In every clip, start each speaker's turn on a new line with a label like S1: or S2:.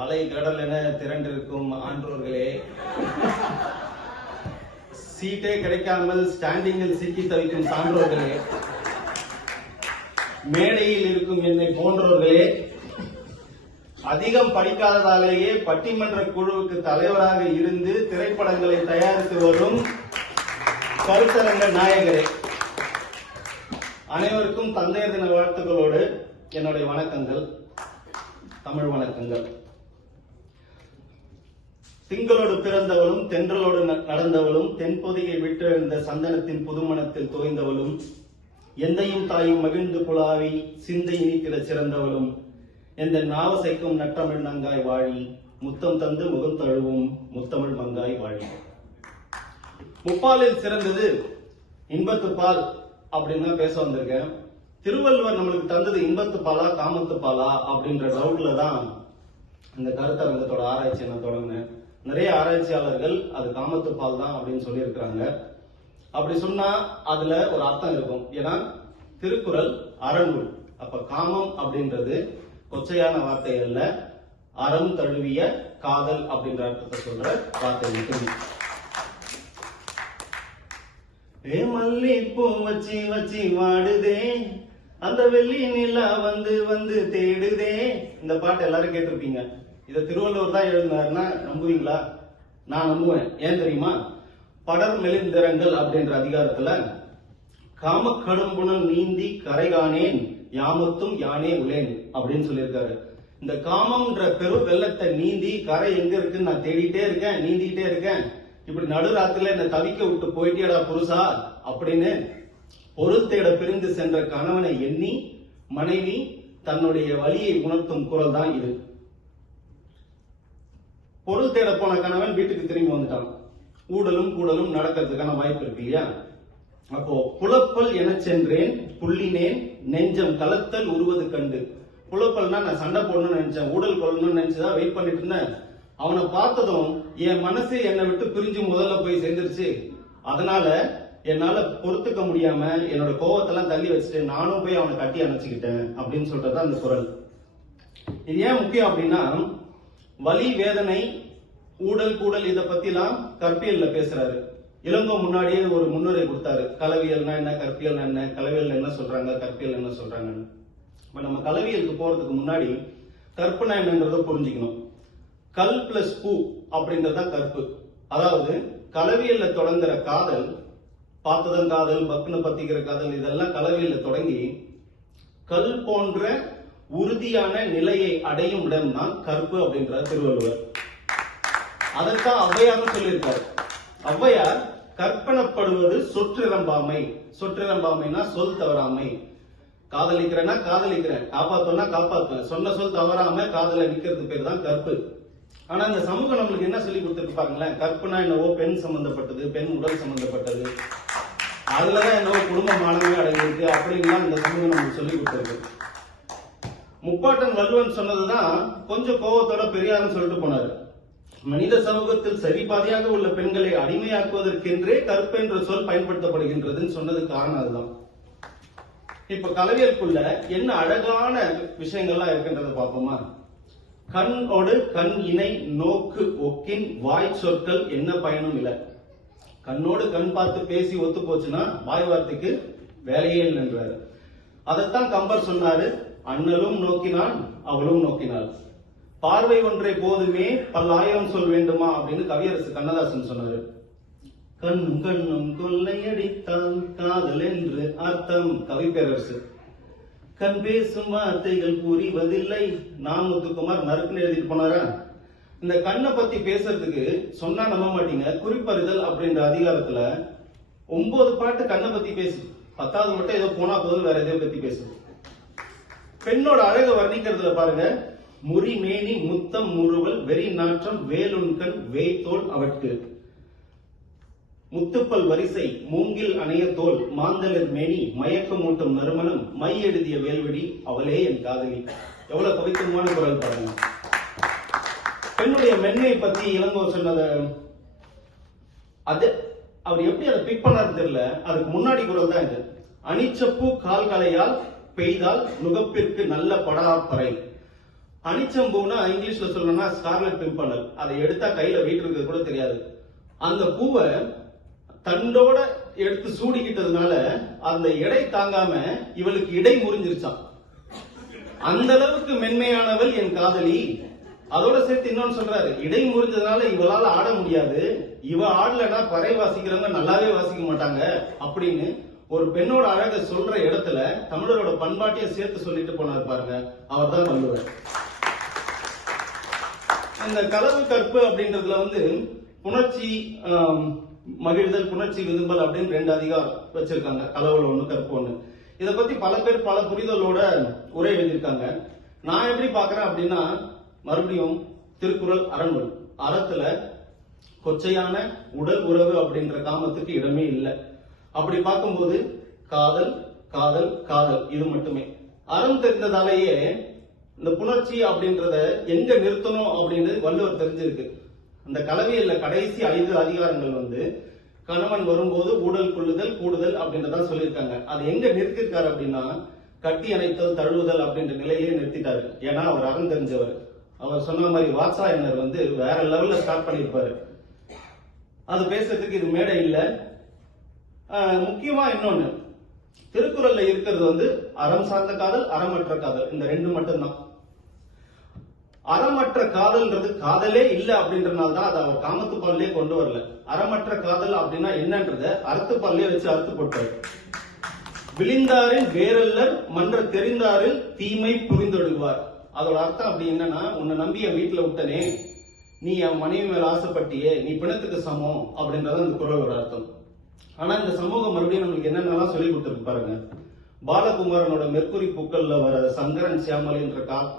S1: அலை கடல் என திரண்டிருக்கும் ஆன்றோர்களே சீட்டே கிடைக்காமல் ஸ்டாண்டிங்கில் சிக்கி தவிக்கும் சான்றோர்களே மேடையில் இருக்கும் என்னை போன்றோர்களே அதிகம் படிக்காததாலேயே பட்டிமன்ற குழுவுக்கு தலைவராக இருந்து திரைப்படங்களை தயாரித்து வரும் கருத்தரங்க நாயகரே. அனைவருக்கும் தந்தையர் தின வாழ்த்துக்களோடு என்னுடைய வணக்கங்கள் தமிழ் வணக்கங்கள். திங்களோடு பிறந்தவளும் தென்றலோடு ந- நடந்தவளும் தென்பொதியை விட்டெழுந்த சந்தனத்தின் புதுமணத்தில் தோய்ந்தவளும் எந்தையும் தாயும் மகிழ்ந்து குழாவி சிந்தை இனித்திட சிறந்தவளும் எந்த நாவசைக்கும் நட்டமிழ் நங்காய் வாழி முத்தம் தந்து முகம் தழுவும் முத்தமிழ் மங்காய் வாழி. முப்பாலில் சிறந்தது இன்பத்து பால் அப்படின்னு பேச வந்திருக்கேன். திருவள்ளுவர் நம்மளுக்கு தந்தது இன்பத்து பாலா காமத்து பாலா அப்படின்ற டவுட்ல தான் இந்த கருத்தரங்கத்தோட ஆராய்ச்சியை நான் தொடங்கினேன். நிறைய ஆராய்ச்சியாளர்கள் அது காமத்து பால் தான் அப்படின்னு சொல்லியிருக்கிறாங்க. அப்படி சொன்னா அதுல ஒரு அர்த்தம் இருக்கும். ஏன்னா திருக்குறள் அறநூல். அப்ப காமம் அப்படின்றது கொச்சையான வார்த்தை அல்ல. அறம் தழுவிய காதல் அப்படின்ற அர்த்தத்தை சொல்ற வார்த்தை மட்டும் ஏ மல்லிப்பூ வச்சு வச்சி வாடுதே அந்த வெள்ளி நிலா வந்து வந்து தேடுதே. இந்த பாட்டு எல்லாரும் கேட்டிருப்பீங்க. இதை திருவள்ளுவர் தான் எழுதினாருன்னா நம்புவீங்களா? நான் நம்புவேன். ஏன் தெரியுமா? படர் மெலிந்திரங்கள் அப்படின்ற அதிகாரத்துல காம கடும்புணல் நீந்தி கரைகானேன் யாமத்தும் யானே உலேன் அப்படின்னு சொல்லியிருக்காரு. இந்த காமம்ன்ற பெரு வெள்ளத்தை நீந்தி கரை எங்க இருக்குன்னு நான் தேடிட்டே இருக்கேன் நீந்திக்கிட்டே இருக்கேன். இப்படி நடுராத்துல என்ன தவிக்க விட்டு போயிட்டேடா புருஷா அப்படின்னு பொருள் தேட பிரிந்து சென்ற கணவனை எண்ணி மனைவி தன்னுடைய வழியை உணர்த்தும் குரல் தான் இது. பொருள் தேட போன கணவன் வீட்டுக்கு திரும்பி வந்துட்டான். ஊடலும் கூடலும் நடக்கிறதுக்கான வாய்ப்பு இருக்கு இல்லையா? அப்போ புலப்பல் என சென்றேன் புள்ளினேன் நெஞ்சம் கலத்தல் உருவது கண்டு. புலப்பல்னா நான் சண்டை போடணும்னு நினைச்சேன் ஊடல் கொள்ளணும்னு நினைச்சுதான் வெயிட் பண்ணிட்டு இருந்தேன். அவனை பார்த்ததும் என் மனசு என்னை விட்டு பிரிஞ்சு முதல்ல போய் சேர்ந்துருச்சு. அதனால என்னால பொறுத்துக்க முடியாம என்னோட கோவத்தெல்லாம் தள்ளி வச்சுட்டு நானும் போய் அவனை கட்டி அணைச்சுக்கிட்டேன் அப்படின்னு சொல்றது அந்த குரல். இது ஏன் முக்கியம் அப்படின்னா வலி வேதனை ஊடல் கூடல் இதை பத்திலாம் கற்பியல்ல பேசுறாரு. இளங்கோ முன்னாடியே ஒரு முன்னுரை கொடுத்தாரு. கலவியல்னா என்ன கற்பியல்னா என்ன கலவியல் என்ன சொல்றாங்க கற்பியல் என்ன சொல்றாங்கன்னு. இப்ப நம்ம கலவியலுக்கு போறதுக்கு முன்னாடி கற்பனை என்னன்றத புரிஞ்சுக்கணும். கல் பிளஸ் பூ அப்படின்றது தான் கற்பு. அதாவது கலவியல்ல தொடங்குற காதல் பார்த்ததன் காதல் பக்ன பத்திக்கிற காதல் இதெல்லாம் கலவியல்ல தொடங்கி கல் போன்ற உறுதியான நிலையை அடையும் இடம் தான் கற்பு அப்படின்றார் திருவள்ளுவர். அதைத்தான் ஔவையாரும் சொல்லியிருக்காரு. ஔவையார் கற்பனப்படுவது சொற்றிரம்பாமை சொற்றிரம்பாமைனா சொல் தவறாமை. காதலிக்கிறேன்னா காதலிக்கிறேன். காப்பாத்தோன்னா காப்பாத்துவேன் சொன்ன சொல் தவறாம காதல நிக்கிறது பேர் தான் கற்பு ஆனா இந்த சமூகம் நம்மளுக்கு என்ன சொல்லி கொடுத்துருப்பாங்களேன் கற்புனா என்னவோ பெண் சம்பந்தப்பட்டது பெண் உடல் சம்பந்தப்பட்டது. அதுலதான் என்னவோ குடும்ப மானமே அடங்கியிருக்கு அப்படின்லாம் இந்த சமூகம் நம்மளுக்கு சொல்லி கொடுத்துருக்கு. முப்பாட்டன் வள்ளுவன் சொன்னதுதான் கொஞ்சம் கோபத்தோட பெரியாரும் சொல்லிட்டு போனாரு. மனித சமூகத்தில் சரிபாதியாக உள்ள பெண்களை அடிமையாக்குவதற்கென்றே கற்பு என்ற சொல் பயன்படுத்தப்படுகின்றதுன்னு சொன்னது காரணம் அதுதான். இப்ப கலவியலுக்குள்ள என்ன அழகான விஷயங்கள்லாம் இருக்கின்றத பார்ப்போமா? கண்ணோடு கண் இணை நோக்கு ஒக்கின் வாய் சொற்கள் என்ன பயனும் இல்லை. கண்ணோடு கண் பார்த்து பேசி ஒத்து போச்சுன்னா வாய் வார்த்தைக்கு வேலையே இல்லைன்றாரு. அதைத்தான் கம்பர் சொன்னாரு. அண்ணலும் நோக்கினான் அவளும் நோக்கினாள். பார்வை ஒன்றை போதுமே பல்லாயிரம் சொல் வேண்டுமா? அப்படின்னு கவியரசு கண்ணதாசன் சொன்னாரு. கண்ணும் கண்ணும் கொள்ளையடித்தால் காதல் என்று அர்த்தம் கவி பேரரசு. கண் பேசும் வார்த்தைகள் புரிவதில்லை. நான் முத்துக்குமார் நறுக்குன்னு எழுதிட்டு போனாரா? இந்த கண்ணை பத்தி பேசுறதுக்கு சொன்னா நம்ப மாட்டீங்க. குறிப்பறிதல் அப்படின்ற அதிகாரத்துல ஒன்பது பாட்டு கண்ணை பத்தி பேசுது பத்தாவது மட்டும் ஏதோ போனா போதும் வேற எதையோ பத்தி பேசுது பெண்ணோட அழகை வர்ணிக்கிறதுல பாருங்க. முறி மேனி முத்தம் முறுவல் வெறி நாற்றம் வேலுண்கண் வேய்த்தோல் அவட்கு முத்துப்பல் வரிசை மூங்கில் அணைய தோல் மாந்தலர் மேனி மயக்கமூட்டும் நறுமணம் மை எழுதிய வேல்வெடி அவளே என் காதலி. எவ்வளவு பவித்திரமான குரல் பாருங்க. பெண்ணுடைய மென்மையை பத்தி இளங்கோ சொன்னத அது அவர் எப்படி அதை பிக் பண்ணாரு தெரியல. அதுக்கு முன்னாடி குரல் தான் இது. அணிச்சப்பூ கால்களையால் பெய்தால் நுகப்பிற்கு நல்ல படாப்பறை பனிச்சம்பூனா இங்கிலீஷ்ல சொல்லணும்னா ஸ்கார்லட் பிம்பனல் அதை எடுத்தா கையில வெயிட் இருக்கிறது கூட தெரியாது. அந்த பூவை தண்டோட எடுத்து சூடிக்கிட்டதுனால அந்த எடை தாங்காம இவளுக்கு இடை முறிஞ்சிருச்சான் அந்த அளவுக்கு மென்மையானவள் என் காதலி. அதோட சேர்த்து இன்னொன்னு சொல்றாரு இடை முறிஞ்சதுனால இவளால ஆட முடியாது. இவ ஆடலன்னா பறை வாசிக்கிறவங்க நல்லாவே வாசிக்க மாட்டாங்க அப்படின்னு ஒரு பெண்ணோட அழக சொல்ற இடத்துல தமிழரோட பண்பாட்டையும் சேர்த்து சொல்லிட்டு போனார் பாருங்க. அவர் தான் வள்ளுவர். இந்த கலவு கற்பு அப்படின்றதுல வந்து புணர்ச்சி மகிழ்தல் புணர்ச்சி விரும்பல் அப்படின்னு ரெண்டு அதிகாரம் வச்சிருக்காங்க. கலவுல ஒண்ணு கற்பு ஒண்ணு. இதை பத்தி பல பேர் பல புரிதலோட உரை எழுதியிருக்காங்க. நான் எப்படி பாக்குறேன் அப்படின்னா மறுபடியும் திருக்குறள் அறநூல். அறத்துல கொச்சையான உடல் உறவு அப்படின்ற காமத்துக்கு இடமே இல்லை. அப்படி பார்க்கும்போது காதல் காதல் காதல் இது மட்டுமே. அறம் தெரிந்ததாலேயே இந்த புணர்ச்சி அப்படின்றத எங்க நிறுத்தணும் அப்படின்னு வள்ளுவர் தெரிஞ்சிருக்கு. அந்த கலவையில கடைசி ஐந்து அதிகாரங்கள் வந்து கணவன் வரும்போது ஊடல் கொள்ளுதல் கூடுதல் அப்படின்றதான் சொல்லியிருக்காங்க. அது எங்க நிறுத்திருக்காரு அப்படின்னா கட்டி அணைத்தல் தழுவுதல் அப்படின்ற நிலையிலேயே நிறுத்திட்டாரு. ஏன்னா அவர் அறம் தெரிஞ்சவர். அவர் சொன்ன மாதிரி வாத்சாயனர் வந்து வேற லெவல்ல ஸ்டார்ட் பண்ணியிருப்பாரு. அது பேசுறதுக்கு இது மேடை இல்லை. முக்கியமா இன்னொன்னு. திருக்குறள்ல இருக்கிறது வந்து அறம் சார்ந்த காதல் அறமற்ற காதல். இந்த ரெண்டு மட்டும்தான். அறமற்ற காதல்ன்றது காதலே இல்ல அப்படின்றனால தான் அதை அவர் காமத்து பால்லே கொண்டு வரல. அறமற்ற காதல் அப்படின்னா என்னன்றத அறுத்து பால்லே வச்சு அறுத்து போட்டாரு. விழிந்தாரின் வேரல்லர் மன்ற தெரிந்தாரில் தீமை புரிந்தொடுவார் அதோட அர்த்தம் அப்படி என்னன்னா உன்னை நம்பி என் வீட்டுல விட்டனே. நீ என் மனைவி மேல ஆசைப்பட்டியே. நீ பிணத்துக்கு சமம். அப்படின்றது அந்த குரலோட அர்த்தம். ஆனா இந்த சமூகம் மறுபடியும் நம்மளுக்கு என்னென்னலாம் சொல்லி கொடுத்துருக்கு பாருங்க. பாலகுமாரனோட மெர்குரி பூக்கள்ல வர சங்கரன் சியாமல் என்ற கா-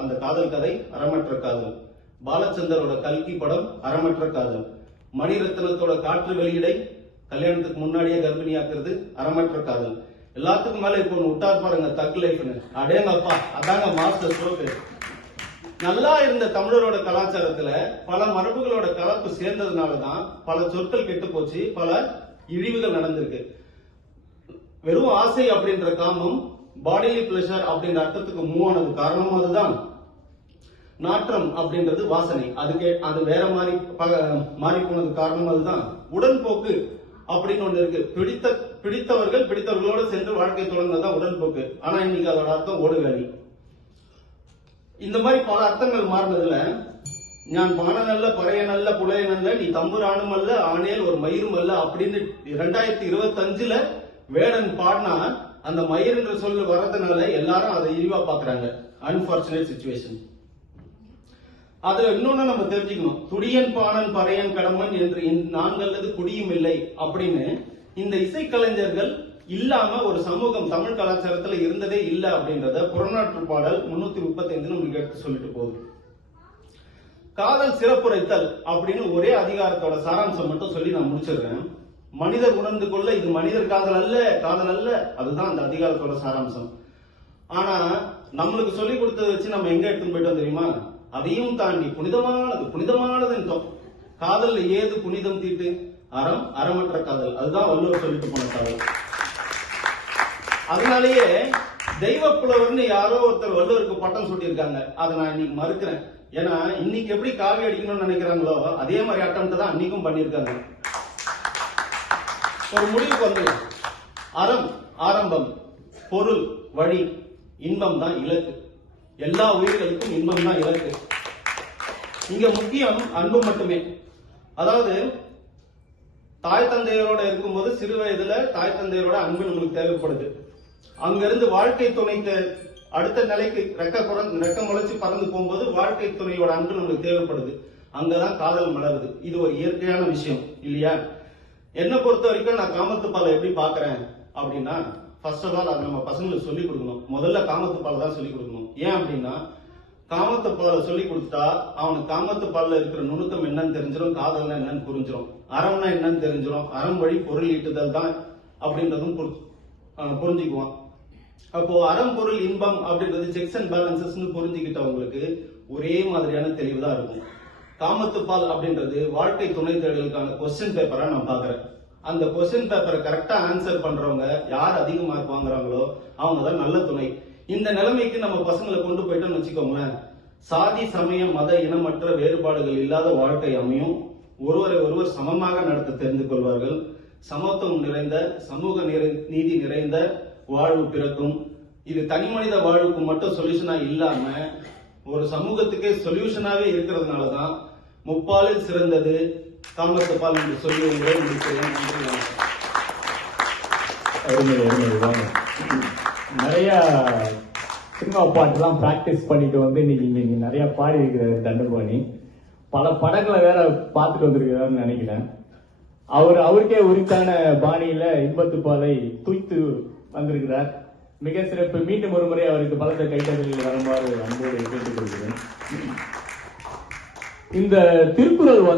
S1: அந்த காதல் கதை அறமற்ற காதல். பாலச்சந்தரோட கல்கி படம் அறமற்ற காதல். மணிரத்னத்தோட காற்று வெளியிடை கல்யாணத்துக்கு முன்னாடியே கர்ப்பிணியாக்குறது அறமற்ற காதல். எல்லாத்துக்கும் மேல இப்போ ஒண்ணு விட்டார் பாருங்க தக் லைஃப்னு அடேங்கப்பா அதாங்க மாஸ்டர் ஸ்ட்ரோக்கு நல்லா இருந்த தமிழரோட கலாச்சாரத்துல பல மரபுகளோட கலப்பு சேர்ந்ததுனாலதான் பல சொற்கள் கெட்டு போச்சு பல இழிவுகள் நடந்திருக்கு. வெறும் ஆசை அப்படின்ற காமம் பாடிலி பிளஷர் அப்படின்ற அர்த்தத்துக்கு மூவ் ஆனது காரணமும் அதுதான். நாற்றம் அப்படின்றது வாசனை. அதுக்கு அது வேற மாதிரி மாறி போனது காரணம் அதுதான். உடன்போக்கு அப்படின்னு ஒண்ணு இருக்கு. பிடித்த பிடித்தவர்கள் பிடித்தவர்களோடு சென்று வாழ்க்கை தொடர்ந்ததான் உடன்போக்கு ஆனா இன்னைக்கு அதோட அர்த்தம் ஓடுகாணி. இந்த மாதிரி பல அர்த்தங்கள் மாறினதுல நான் பான நல்ல பறைய நல்ல புலைய நல்ல நீ தம்புரானும் அல்ல ஆனேல் ஒரு மயிரும் அல்ல அப்படின்னு ரெண்டாயிரத்தி இருபத்தி அஞ்சுல வேடன் பாடினா அந்த மயிருன்ற சொல்லு வர்றதுனால எல்லாரும் அதை இழிவா பாக்குறாங்க. அன்பார்ச்சுனேட் சுச்சுவேஷன் அதுல இன்னொன்னு நம்ம தெரிஞ்சுக்கணும். துடியன் பாணன் பறையன் கடமன் என்று நான்கல்லது குடியும் இல்லை அப்படின்னு இந்த இசைக்கலைஞர்கள் இல்லாம ஒரு சமூகம் தமிழ் கலாச்சாரத்துல இருந்ததே இல்லை அப்படின்றத புறநாற்று பாடல் முன்னூத்தி முப்பத்தி நம்மளுக்கு எடுத்து சொல்லிட்டு போகுது. காதல் சிறப்புரைத்தல் அப்படின்னு ஒரே அதிகாரத்தோட சாராம்சம் மட்டும் சொல்லி நான் முடிச்சிடுறேன். மனிதர் உணர்ந்து கொள்ள இது மனிதர் காதல் அல்ல காதல் அல்ல. அதுதான் அந்த அதிகாரத்தோட சாராம்சம். ஆனா நம்மளுக்கு சொல்லி கொடுத்ததை வச்சு நம்ம எங்க எடுத்துன்னு போயிட்டோம் தெரியுமா? அதையும் தாண்டி புனிதமானது புனிதமானதுன்றோம் காதல்ல ஏது புனிதம் தீட்டு? அறம் அறமற்ற காதல். அதுதான் வள்ளுவர் சொல்லிட்டு போன காதல். அதனாலேயே தெய்வ புலவர்னு யாரோ ஒருத்தர் வள்ளுவருக்கு பட்டம் சூட்டியிருக்காங்க. அதை நான் இன்னைக்கு மறுக்கிறேன். ஏன்னா இன்னைக்கு எப்படி காவி அடிக்கணும்னு நினைக்கிறாங்களோ அதே மாதிரி அட்டம் தான் அன்னைக்கும் பண்ணியிருக்காங்க. ஒரு முடிவுக்கு வந்து அறம் ஆரம்பம் பொருள் வழி இன்பம் தான் இலக்கு. எல்லா உயிர்களுக்கும் இன்பம் தான் இலக்கு. இங்க முக்கியம் அன்பு மட்டுமே. அதாவது தாய் தந்தையரோட இருக்கும்போது சிறு வயதுல தாய் தந்தையரோட அன்பு நம்மளுக்கு தேவைப்படுது. அங்கிருந்து வாழ்க்கை துணைக்கு அடுத்த நிலைக்கு ரெக்க குறை- ரெக்க முளைச்சு பறந்து போகும்போது வாழ்க்கை துணையோட அன்பு நம்மளுக்கு தேவைப்படுது. அங்கதான் காதல் மலருது. இது ஒரு இயற்கையான விஷயம் இல்லையா? என்ன பொறுத்த வரைக்கும் நான் காமத்து பாலை எப்படி பாக்குறேன் அப்படின்னா ஃபர்ஸ்ட் ஆஃப் ஆல் அது நம்ம பசங்களுக்கு சொல்லி கொடுக்கணும். முதல்ல காமத்து பாலை தான் சொல்லி கொடுக்கணும். ஏன் அப்படின்னா காமத்து பாலை சொல்லி கொடுத்தா அவனுக்கு காமத்து பாலில் இருக்கிற நுணுக்கம் என்னன்னு தெரிஞ்சிடும் காதல்னா என்னன்னு புரிஞ்சிடும் அறம்னா என்னன்னு தெரிஞ்சிடும் அறம் வழி பொருள் ஈட்டுதல் தான் அப்படின்றதும் புரிஞ்சுக்குவான். அப்போ அறம் பொருள் இன்பம் அப்படின்றது செக்ஸ் அண்ட் பேலன்சஸ் புரிஞ்சுக்கிட்டவங்களுக்கு ஒரே மாதிரியான தெளிவு தான் இருக்கும் காமத்துப்பால் அப்படின்றது வாழ்க்கை துணை தேடலுக்கான கொஸ்டின் பேப்பரா நான் பாக்குறேன் அந்த கொஸ்டின் பேப்பரை கரெக்டா ஆன்சர் பண்றவங்க யார் அதிக மார்க் வாங்குறாங்களோ அவங்க தான் நல்ல துணை. இந்த நிலைமைக்கு நம்ம பசங்களை கொண்டு போயிட்டோம்னு வச்சுக்கோங்களேன். சாதி சமய மத இனமற்ற வேறுபாடுகள் இல்லாத வாழ்க்கை அமையும். ஒருவரை ஒருவர் சமமாக நடத்த தெரிந்து கொள்வார்கள். சமத்துவம் நிறைந்த சமூக நீதி நிறைந்த வாழ்வு பிறக்கும். இது தனி மனித வாழ்வுக்கு மட்டும் சொல்யூஷனா இல்லாம ஒரு சமூகத்துக்கே சொல்யூஷனாவே இருக்கிறதுனால தான் முப்பாலில் சிறந்தது காமத்துப்பால் என்று சொல்லி உங்களை முடிக்கிறேன்.
S2: அருமை அருமை நிறைய சினிமா பாட்டுலாம் ப்ராக்டிஸ் பண்ணிட்டு வந்து இன்னைக்கு இங்க நிறைய பாடி இருக்கிறாரு தண்டபாணி பல படங்களை வேற பார்த்துட்டு வந்திருக்கிறாருன்னு நினைக்கிறேன். அவர் அவருக்கே உரித்தான பாணியில இன்பத்து பாலை தூய்த்து வந்திருக்கிறார் மிக சிறப்பு. மீண்டும் ஒரு முறை அவருக்கு பலத்த கைத்தறிகள் வருமாறு அன்போடு கேட்டுக்கொள்கிறேன். இந்த திருக்குறள் வந்து